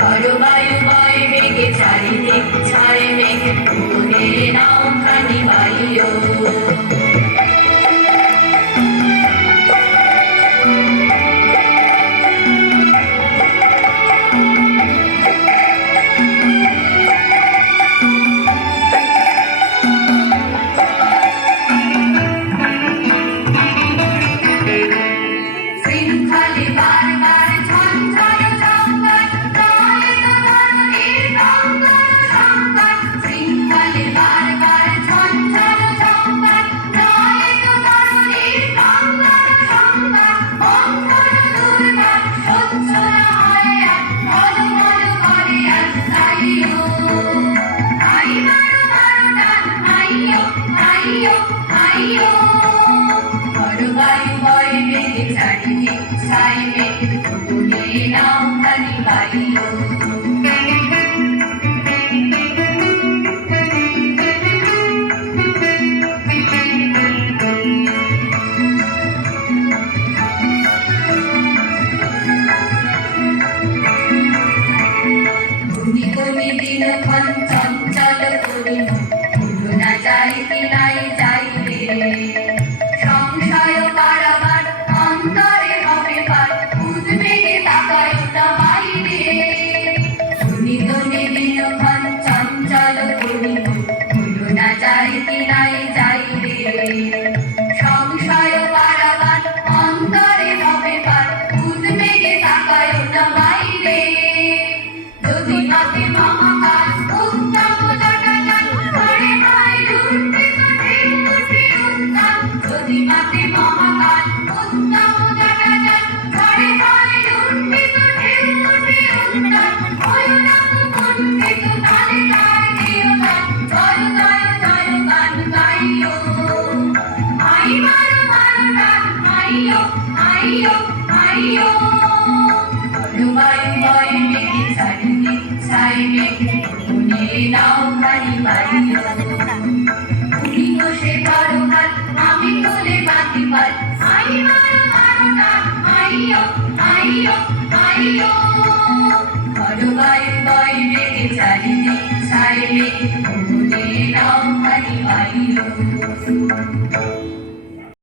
জলবায়ু বয় বেগে চারিদিক ছায় মেঘ ওরে নাও খানি বাইও শৃঙ্খলে বারবার ঝঞ্ঝার ঝঙ্কার নয় তো ধরণীর রঙ্গর সংকট শৃঙ্খলে বারবার ঝঞ্ঝার ঝঙ্কার নয় তো ধরণীর রঙ্গর সংকট অঙ্গর দুর্ঘাট সহ্য না হয় আর মল করে আর তাইও আই মারো মারো টান আইও আইও আইও জলবায়ু বয় বেগে চারিদিক ছায় মেঘ ওরে নাও খানি বাইও তুমি তুমি দিনক্ষণ চঞ্চল করিব ভুলো না যাই কি নাই যাইবে সংশয় কারাগার অন্তরে হবে পার উদ্বেগে তাকায় ওটা বাইরে শুনি তুমি দিনক্ষণ চঞ্চল করিব ভুলো না যাই কি নাই যাইবে সংশয় কারাগার অন্তরে হবে পার উদ্বেগে তাকায় ওটা বাইরে যদি মাকে মহাকাশ উত্তম জটাজল ঘরে হয় লুটবে তো ঢেউ উঠে উত্তম যদি মাকে মহাকাশ উত্তম জটাজল ঘরে হয় লুটবে তো ঢেউ উঠে উত্তম হয়ো না কুণ্ঠিত তালে তার গেও গান জয় জয় জয় গান গাইও আই মারো মারো টান আইও আইও আইও জলবায়ু বয় বেগে চারিদিক ছায় মেঘ ওরে নাও খানি বাইও তুমি বসে করো হাত আমি তোলে বাতি পাত আই মারো মারো টান আইও আইও আইও জলবায়ু বয় বেগে চারিদিক ছায় মেঘ ওরে নাও খানি বাইও